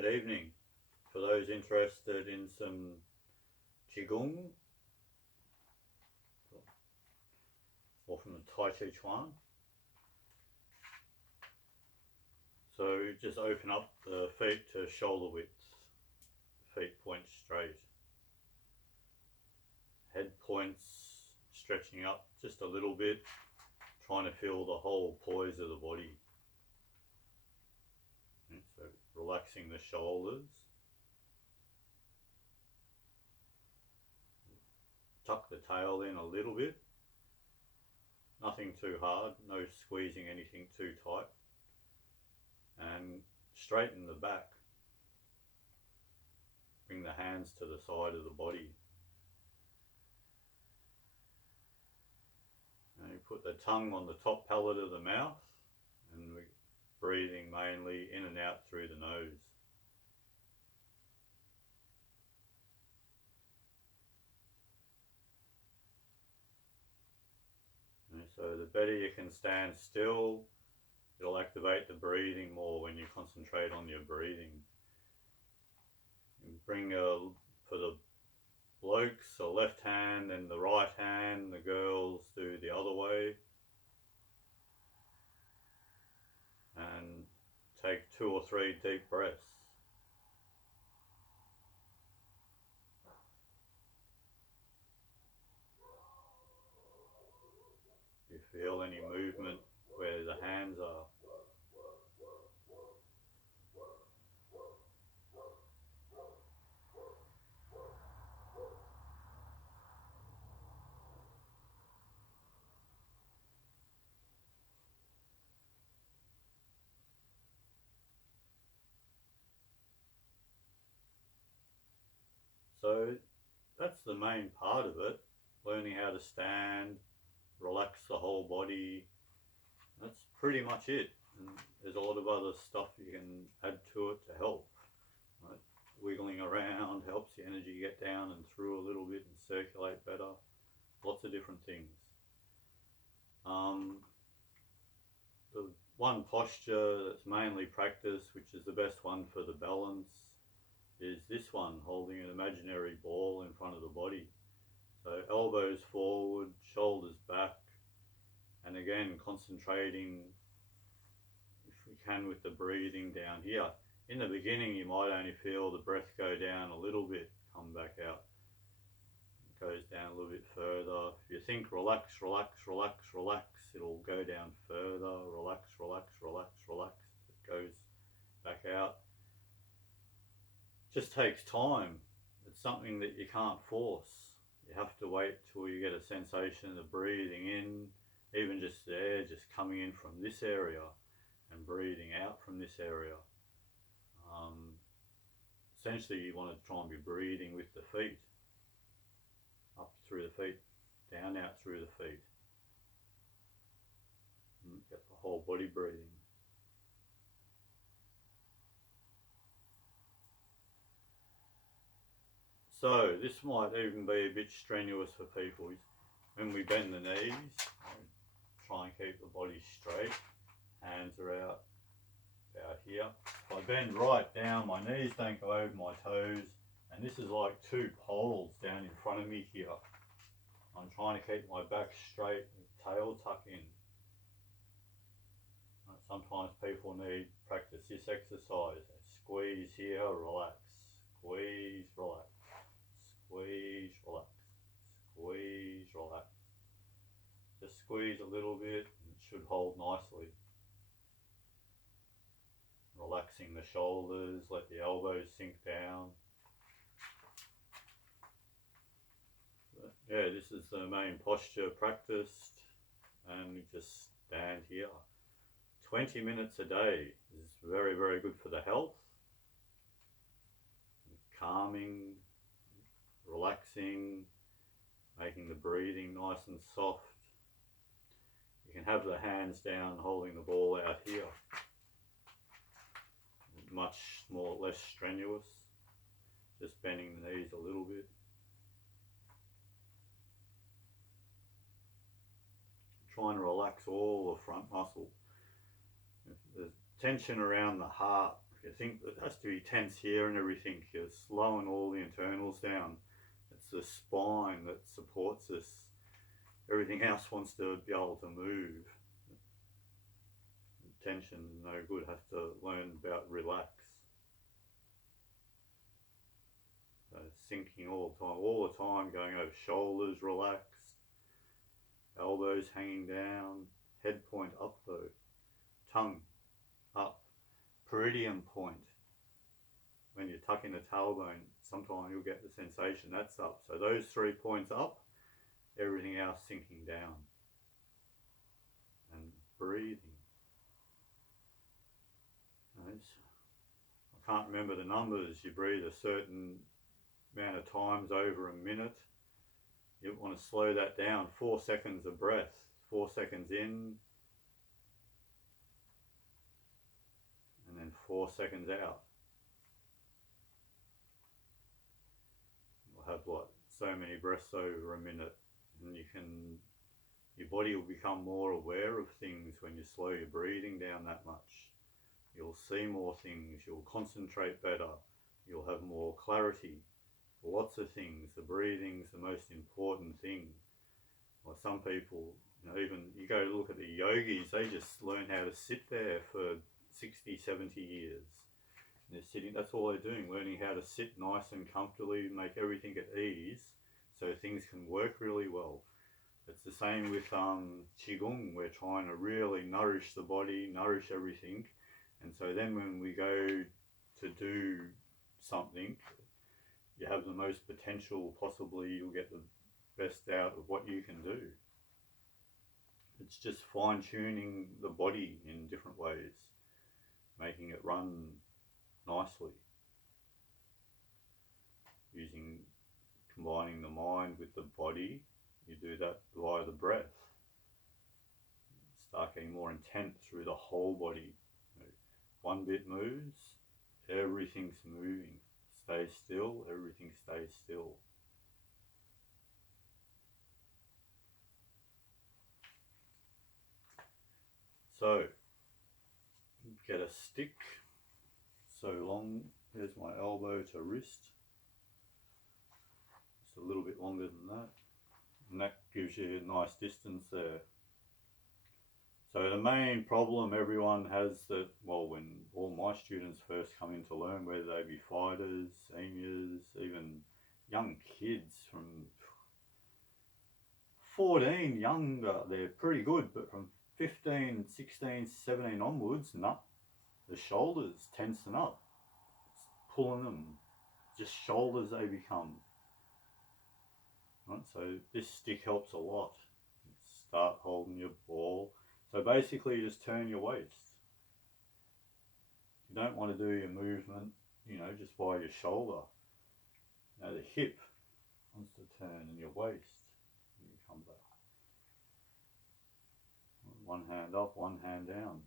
Good evening. For those interested in some Qigong or from the Tai Chi Chuan, so just open up the feet to shoulder width, feet point straight, head points stretching up just a little bit, trying to feel the whole poise of the body. So relaxing the shoulders. Tuck the tail in a little bit. Nothing too hard, no squeezing anything too tight. And straighten the back. Bring the hands to the side of the body. And you put the tongue on the top palate of the mouth, and we're breathing mainly in and out through the nose. And so the better you can stand still, it'll activate the breathing more when you concentrate on your breathing. You bring for the blokes, the left hand and the right hand, the girls do the other way. And take 2 or 3 deep breaths. You feel any movement where the hands are. So that's the main part of it, learning how to stand, relax the whole body. That's pretty much it. And there's a lot of other stuff you can add to it to help. Right? Wiggling around helps the energy get down and through a little bit and circulate better. Lots of different things. The one posture that's mainly practiced, which is the best one for the balance, is this one, holding an imaginary ball in front of the body. So elbows forward, shoulders back, and again concentrating, if we can, with the breathing down here. In the beginning you might only feel the breath go down a little bit, come back out. It goes down a little bit further. If you think relax, relax, relax, relax, it'll go down further. Relax, relax, relax, relax. It goes back out. Just takes time. It's something that you can't force. You have to wait till you get a sensation of breathing in, even just there, just coming in from this area and breathing out from this area. Essentially you want to try and be breathing with the feet, up through the feet, down out through the feet. Get the whole body breathing. So this might even be a bit strenuous for people. When we bend the knees, try and keep the body straight. Hands are out about here. If I bend right down, my knees don't go over my toes, and this is like 2 poles down in front of me here. I'm trying to keep my back straight and tail tuck in. Sometimes people need practice this exercise. Squeeze here, relax. Squeeze, relax. Squeeze, relax. Squeeze, relax. Just squeeze a little bit and it should hold nicely. Relaxing the shoulders, let the elbows sink down. But yeah, this is the main posture practiced, and we just stand here. 20 minutes a day is very, very good for the health. Calming, relaxing, making the breathing nice and soft. You can have the hands down holding the ball out here. Much less strenuous. Just bending the knees a little bit. Trying to relax all the front muscle. There's tension around the heart you think that it has to be tense here and everything, you're slowing all the internals down. It's the spine that supports us. Everything else wants to be able to move. Tension is no good, have to learn about relax. So sinking all the time, going over shoulders relaxed, elbows hanging down, head point up though, tongue up, peridium point. When you tuck in the tailbone, sometimes you'll get the sensation that's up. So those 3 points up, everything else sinking down. And breathing. I can't remember the numbers. You breathe a certain amount of times over a minute. You want to slow that down. 4 seconds of breath. 4 seconds in. And then 4 seconds out. You'll have like so many breaths over a minute. And your body will become more aware of things when you slow your breathing down that much. You'll see more things, you'll concentrate better, you'll have more clarity. Lots of things. The breathing's the most important thing. Like some people, even you go look at the yogis, they just learn how to sit there for 60, 70 years. And they're sitting, that's all they're doing, learning how to sit nice and comfortably, make everything at ease, so things can work really well. It's the same with Qigong. We're trying to really nourish the body, nourish everything. And so then when we go to do something, you have the most potential, possibly you'll get the best out of what you can do. It's just fine-tuning the body in different ways, making it run nicely, combining the mind with the body. You do that via the breath. Start getting more intent through the whole body. One bit moves, everything's moving. Stay still, everything stays still. So, get a stick so long, there's my elbow to wrist. Just a little bit longer than that. And that gives you a nice distance there. So the main problem everyone has when all my students first come in to learn, whether they be fighters, seniors, even young kids from 14 younger, they're pretty good, but from 15, 16, 17 onwards, the shoulders tensen up. It's pulling them, just shoulders they become. Right, so this stick helps a lot. Start holding your ball. So basically you just turn your waist. You don't want to do your movement, just by your shoulder. The hip wants to turn and your waist. And you come back. One hand up, one hand down.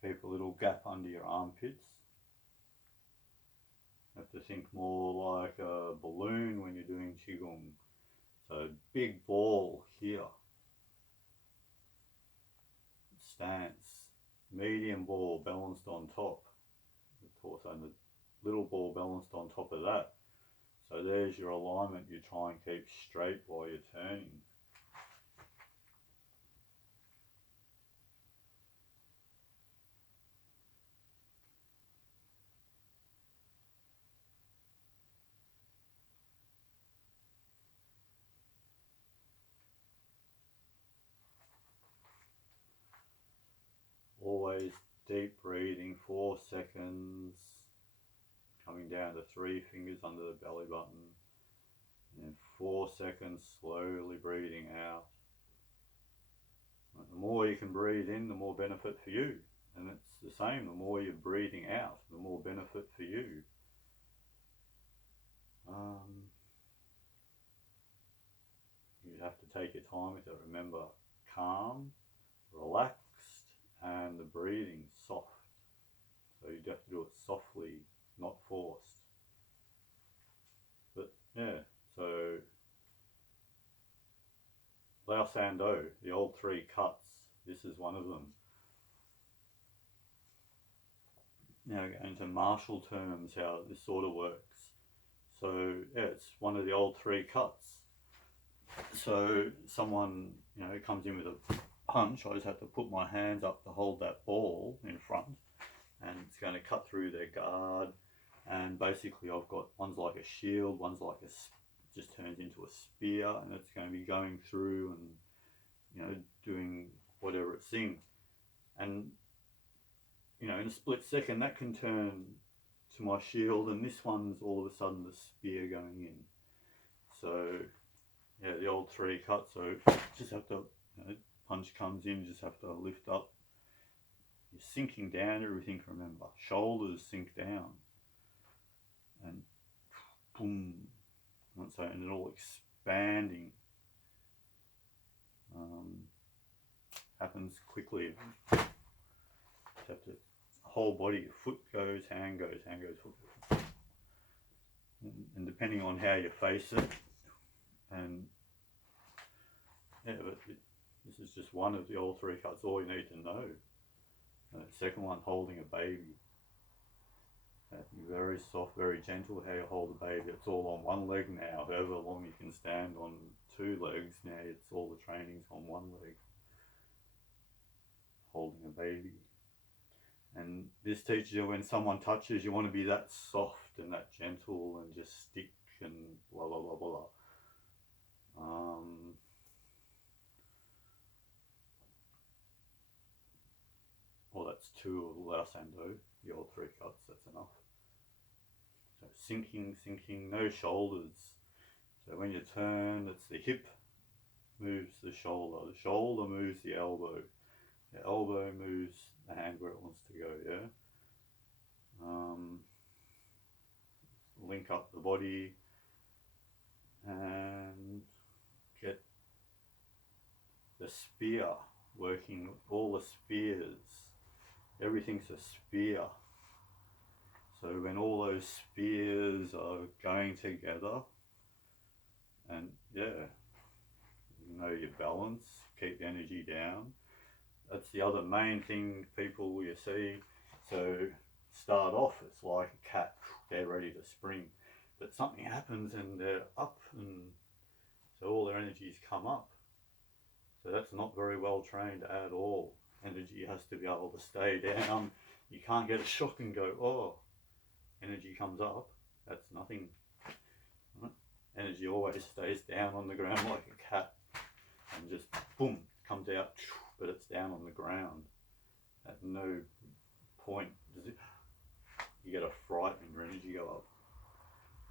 Keep a little gap under your armpits. You have to think more like a balloon when you're doing Qigong. So big ball here. Stance, medium ball balanced on top, the torso, and the little ball balanced on top of that. So there's your alignment. You try and keep straight while you're turning. Always deep breathing, 4 seconds, coming down to 3 fingers under the belly button, and then 4 seconds slowly breathing out. The more you can breathe in, the more benefit for you, and it's the same, the more you're breathing out, the more benefit for you. You have to take your time with it. Remember, calm, relaxed, and the breathing soft. So you have to do it softly, not forced. But yeah, so Lao San Do, the old 3 cuts, this is one of them. now going into martial terms, how this sort of works. So yeah, it's one of the old three cuts. So someone, comes in with a punch, I just have to put my hands up to hold that ball in front, and it's going to cut through their guard. And basically I've got, one's like a shield, one's like just turns into a spear, and it's going to be going through and doing whatever it's in. And in a split second that can turn to my shield, and this one's all of a sudden the spear going in. So yeah, the old three cut. So just have to, punch comes in, just have to lift up. You're sinking down everything, remember. Shoulders sink down. And boom. So, and it all expanding. Happens quickly. Just have to, whole body, foot goes, hand goes, foot goes. And depending on how you face it, and yeah, but this is just one of the all three cuts, all you need to know. And the second one, holding a baby. Very soft, very gentle how you hold a baby. It's all on one leg now. However long you can stand on two legs, now it's all the training's on one leg. Holding a baby. And this teaches you, when someone touches, you want to be that soft and that gentle and just stick and blah blah blah blah. Well, that's two of Lao San Do, the old three cuts, that's enough. So sinking, no shoulders. So when you turn, it's the hip moves the shoulder moves the elbow moves the hand where it wants to go, yeah? Link up the body and get the spear working, all the spears. Everything's a spear. So when all those spears are going together, and yeah, your balance, keep the energy down. That's the other main thing people you see. So start off, it's like a cat, they're ready to spring, but something happens and they're up, and so all their energies come up. So that's not very well trained at all. Energy has to be able to stay down. You can't get a shock and go, oh, energy comes up. That's nothing. Energy always stays down on the ground like a cat, and just boom, comes out, but it's down on the ground. At no point does it, you get a fright when your energy go up.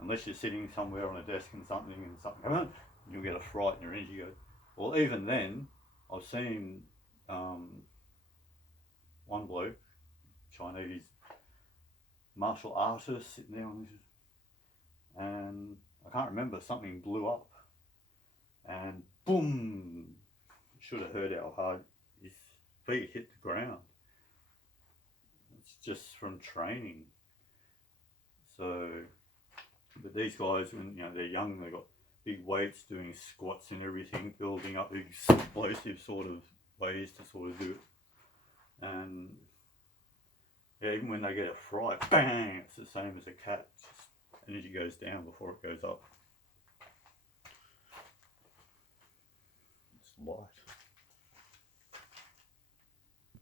Unless you're sitting somewhere on a desk and something come on, you'll get a fright and your energy goes. Well, even then, I've seen one bloke, Chinese martial artist, sitting there and I can't remember, something blew up and boom, should have heard how hard his feet hit the ground. It's just from training. So, but these guys, when they're young, they've got big weights, doing squats and everything, building up explosive sort of ways to sort of do it. And yeah, even when they get a fright, bang, it's the same as a cat. Just energy goes down before it goes up. It's light.